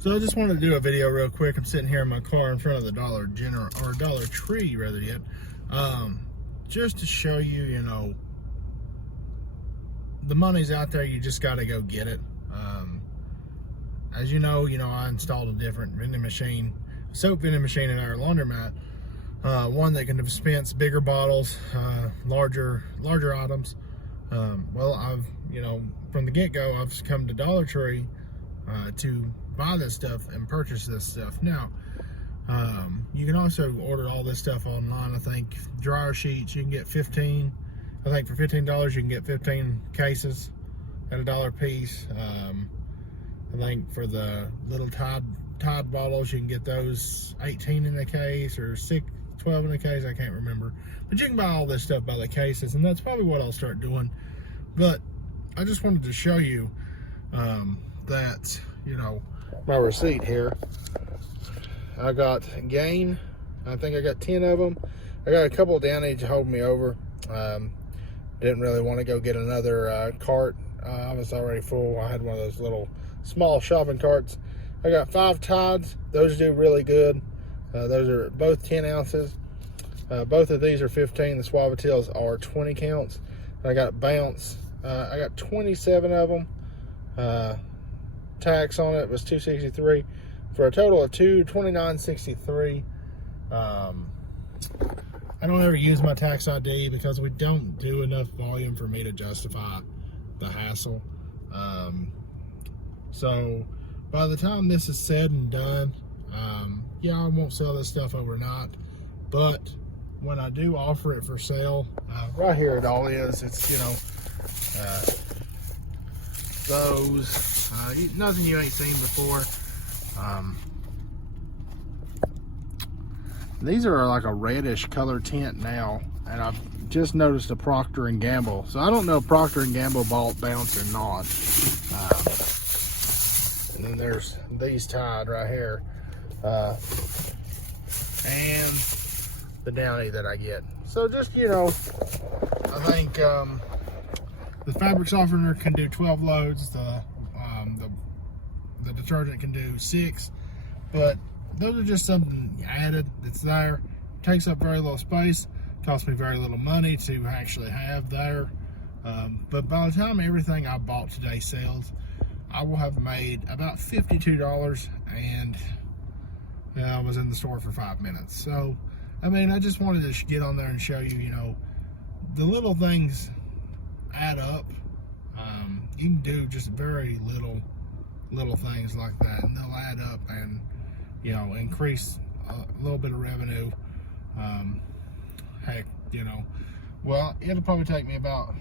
So I just wanted to do a video real quick. I'm sitting here in my car in front of the Dollar Tree rather yet, just to show you, the money's out there. You just got to go get it. As you know, I installed a different vending machine, soap vending machine in our laundromat. One that can dispense bigger bottles, larger items. Well, I've, from the get-go, I've come to Dollar Tree to buy this stuff and purchase this stuff. Now, you can also order all this stuff online. I think dryer sheets, you can get 15. I think for $15 you can get 15 cases at $1 a piece. I think for the little Tide bottles, you can get those 18 in a case or 12 in a case. I can't remember, but you can buy all this stuff by the cases, and that's probably what I'll start doing. But I just wanted to show you that, my receipt here. I got Gain. I think I got 10 of them. I got a couple down there to hold me over. Didn't really want to go get another cart. I was already full. I had one of those little small shopping carts. I got 5 Tides. Those do really good. Those are both 10 ounces. Both of these are 15. The Suavitils are 20 counts. I got Bounce. I got 27 of them. Tax on it was $2.63 for a total of $29.63. I don't ever use my tax ID because we don't do enough volume for me to justify the hassle. So by the time this is said and done, yeah, I won't sell this stuff overnight, but when I do offer it for sale, right here it all is. It's, those, nothing you ain't seen before. These are like a reddish color tint now, and I've just noticed a Procter & Gamble. So I don't know if Procter & Gamble bought Bounce or not. And then there's these Tide right here. And the Downy that I get. So just, I think the fabric softener can do 12 loads. The detergent can do 6. But those are just something added that's there. Takes up very little space. Cost me very little money to actually have there. But by the time everything I bought today sells, I will have made about $52, and I was in the store for 5 minutes. So, I mean, I just wanted to get on there and show you, the little things add up. You can do just very little things like that, and they'll add up and, increase a little bit of revenue. Heck, well, it'll probably take me about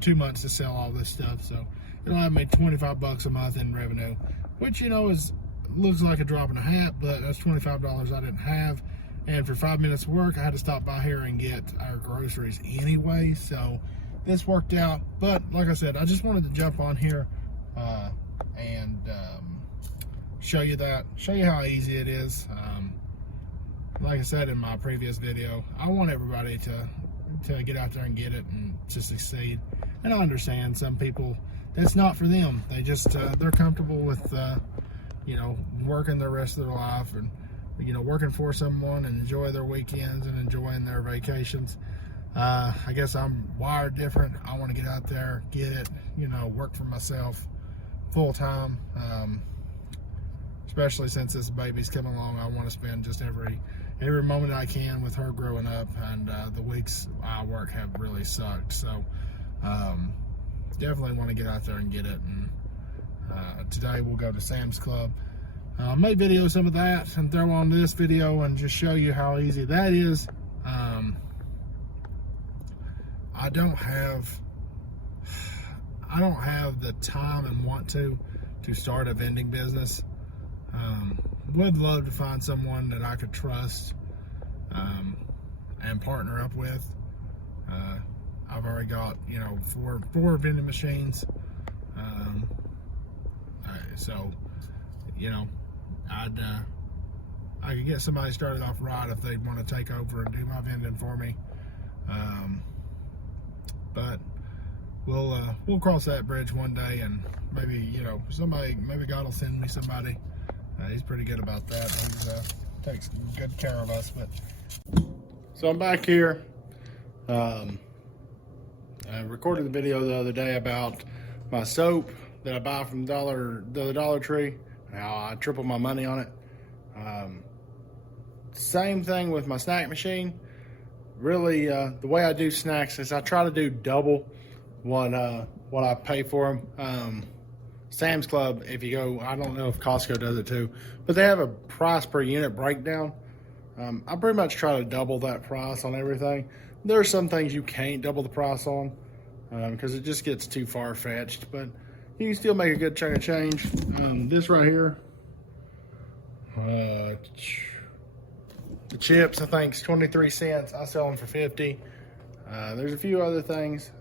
2 months to sell all this stuff, so it'll have me $25 a month in revenue, which, looks like a drop in a hat, but that's $25 I didn't have. And for 5 minutes of work, I had to stop by here and get our groceries anyway, so this worked out. But like I said, I just wanted to jump on here and show you how easy it is. Like I said in my previous video, I want everybody to get out there and get it and to succeed. And I understand some people, that's not for them. They just they're comfortable with working the rest of their life and working for someone and enjoy their weekends and enjoying their vacations. I guess I'm wired different. I want to get out there, get it, work for myself full time. Especially since this baby's coming along, I want to spend just every moment I can with her growing up, and the weeks I work have really sucked. So definitely want to get out there and get it. And today we'll go to Sam's Club. I may video some of that and throw on this video and just show you how easy that is. I don't have the time and want to start a vending business. Would love to find someone that I could trust and partner up with. I've already got four vending machines, so I could get somebody started off right if they'd want to take over and do my vending for me. But we'll cross that bridge one day, and maybe maybe God will send me somebody He's pretty good about that. He takes good care of us. But so I'm back here. I recorded the video the other day about my soap that I buy from the Dollar Tree. How I triple my money on it. Same thing with my snack machine. Really, the way I do snacks is I try to do double what I pay for them. Sam's Club, if you go, I don't know if Costco does it too, but they have a price per unit breakdown. I pretty much try to double that price on everything. There are some things you can't double the price on because it just gets too far-fetched, but you can still make a good chunk of change. This right here, the chips, I think, is 23 cents. I sell them for 50. There's a few other things,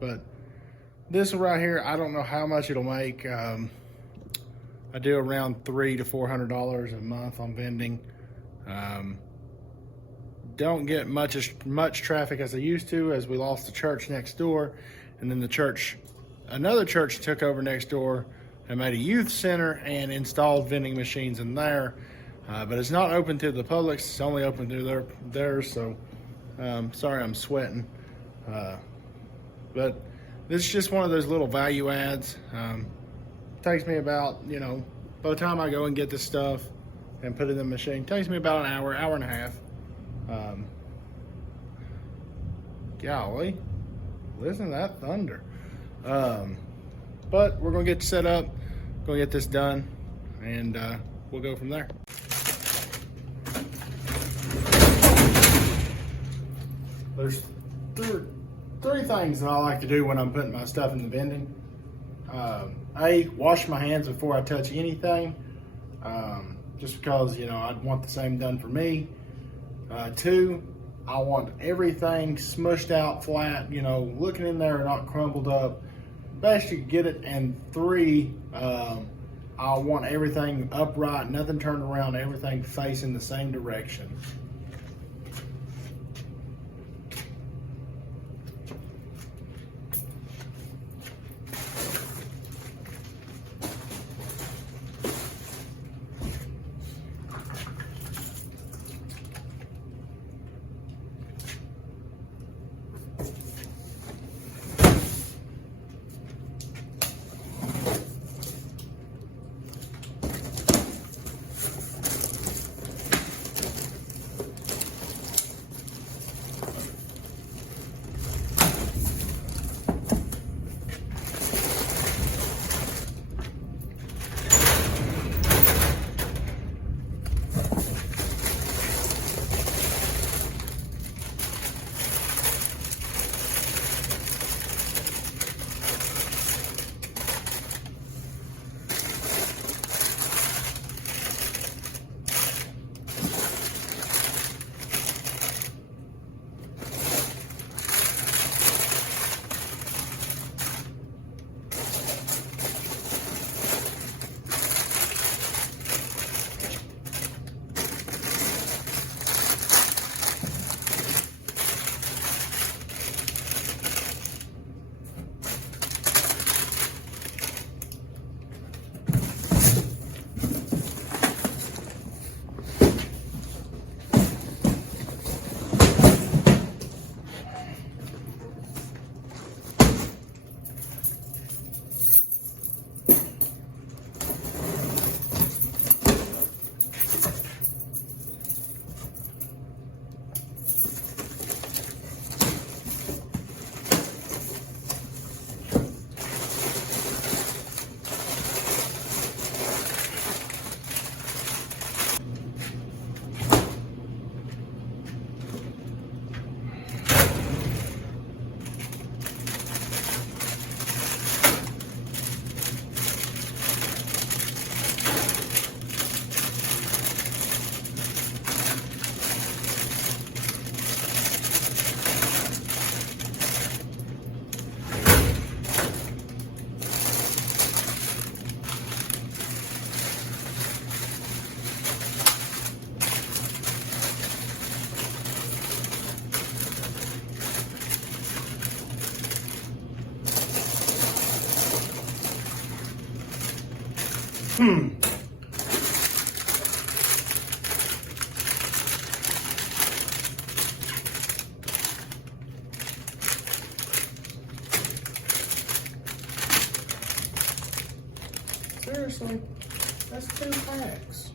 but this one right here, I don't know how much it'll make. I do around $300 to $400 a month on vending. Don't get much traffic as I used to, as we lost the church next door, and then another church took over next door and made a youth center and installed vending machines in there. But it's not open to the public. It's only open to theirs. So sorry, I'm sweating. But this is just one of those little value adds. Takes me about, by the time I go and get this stuff and put it in the machine, takes me about an hour and a half. Golly, listen to that thunder. But we're gonna get set up, gonna get this done, and we'll go from there. There's three things that I like to do when I'm putting my stuff in the vending. A, wash my hands before I touch anything, just because, I'd want the same done for me. Two, I want everything smushed out flat, looking in there, not crumbled up. Best you can get it. And three, I want everything upright, nothing turned around, everything facing the same direction. seriously, that's 2 packs.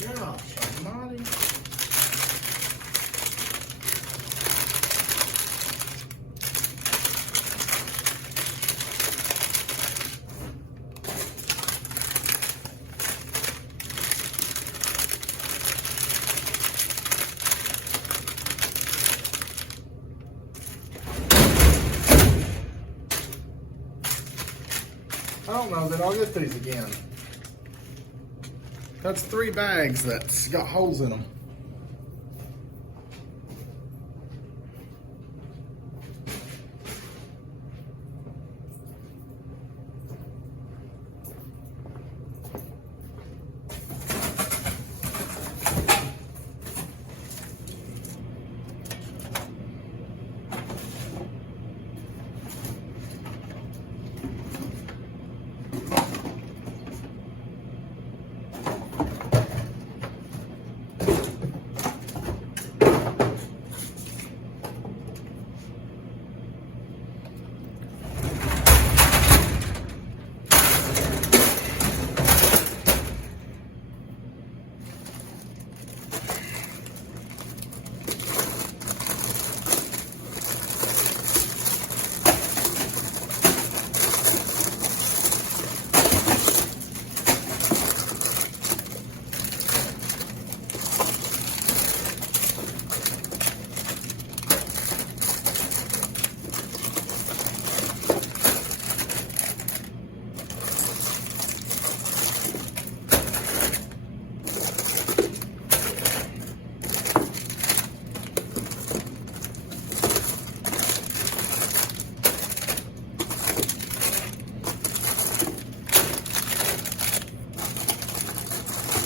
Gosh almighty. I don't know that I'll get these again. That's 3 bags that's got holes in them.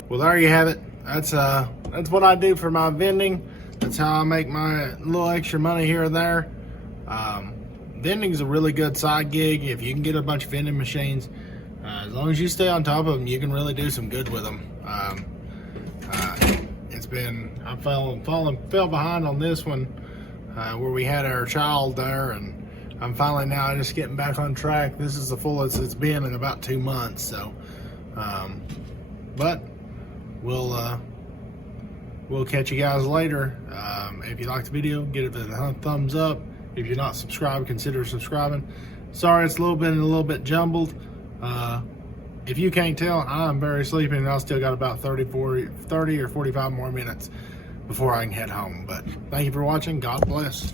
Well, there you have it. That's what I do for my vending. That's how I make my little extra money here or there. Vending is a really good side gig. If you can get a bunch of vending machines, as long as you stay on top of them, you can really do some good with them. I fell behind on this one where we had our child there, and I'm finally now just getting back on track. This is the fullest it's been in about 2 months. So, but we'll catch you guys later. If you like the video, give it a thumbs up. If you're not subscribed, consider subscribing. Sorry, it's a little bit jumbled. If you can't tell, I'm very sleepy, and I still got about 30 or 45 more minutes before I can head home. But thank you for watching. God bless.